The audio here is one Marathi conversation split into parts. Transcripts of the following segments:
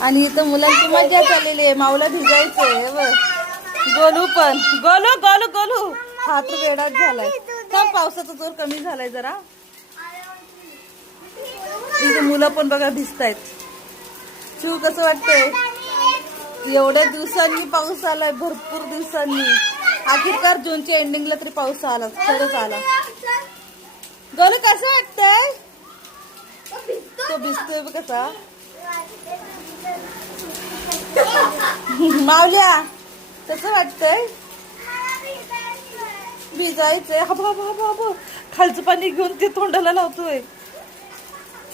आणि इथं मुलांची मजा चाललेली आहे. माऊला भिजायचंय बघ. गोलू पण गोलू गोलू गोलू हात वेडाच झालाय. तर पावसाचा जोर कमी झालाय जरा. इथे मुलं पण बघा भिजतायत. शिव कसं वाटतंय? एवढ्या दिवसांनी पाऊस आलाय, भरपूर दिवसांनी. अखेरकार जूनच्या एंडिंगला तरी पाऊस आला, खरंच आला. गोलू कसं वाटतंय? तो भिजतोय बघ कसा. मावल्या कसं वाटतंय? भिजायचंय. हा बाबा बाबा बाबा, खालचं पाणी घेऊन ते तोंडाला लावतोय.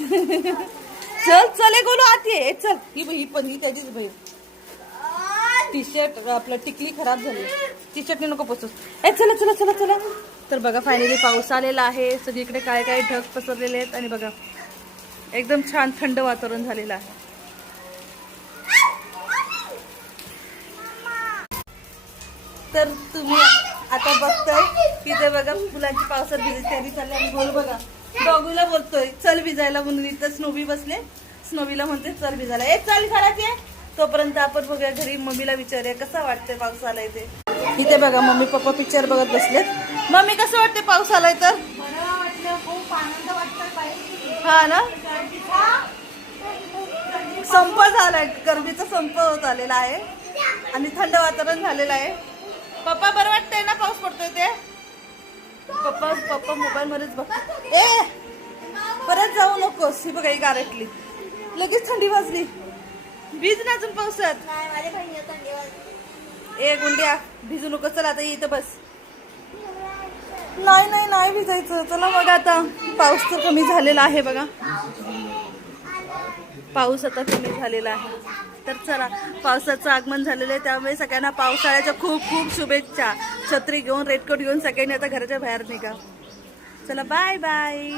चल चल ए गोलू आत ये. चल ही पण ही त्याचीच बहीण. टी शर्ट आपलं टिकली खराब झाली. टी शर्टने नको पोचूस. ए चला चला चला चला. तर बघा फायनली पाऊस आलेला आहे. सगळीकडे काय काय ढग पसरलेले आहेत. आणि बघा एकदम छान थंड वातावरण झालेलं आहे. तर तुम्ही आता बघताय की ते बघा मुलांची पावसात भिजायची तयारी चालली. आणि बोल बघा डॉगूला बोलतोय चल भिजायला म्हणून. इथं स्नोबी बसले. स्नोबीला म्हणते चल भिजायला. ए चल घरात ये. तोपर्यंत आपण बघूया घरी मम्मीला विचारूया कसं वाटतंय पाऊस आलाय ते. इथे बघा मम्मी पप्पा पिक्चर बघत बसलेत. मम्मी कसं वाटतंय पाऊस आलाय तर? खूप आनंद वाटतोय. हा ना. संप झालाय, गरमीचा संप होत आलेला आहे. आणि थंड वातावरण झालेलं आहे. पप्पा बरं वाटतंय ना पाऊस पडतोय ते? पप्पा मोबाईल मध्येच बघतो. ए परत जाऊ नकोस. ही बघा ही गारटली. लगेच थंडी वाजली. भिज ना अजून पावसात. ए गुंड्या भिजू नको. चला आता इथं बस. नाही नाही नाही भिजायचं. चला मग आता पाऊस तर कमी झालेला आहे बघा. पाऊस आता कमी झालेला आहे. तर चला पावसाचं आगमन झालेलं आहे. त्यामुळे सगळ्यांना पावसाळ्याच्या खूप खूप शुभेच्छा. छत्री घेऊन रेनकोट घेऊन सगळ्यांनी आता घराच्या बाहेर निघा. चला बाय बाय.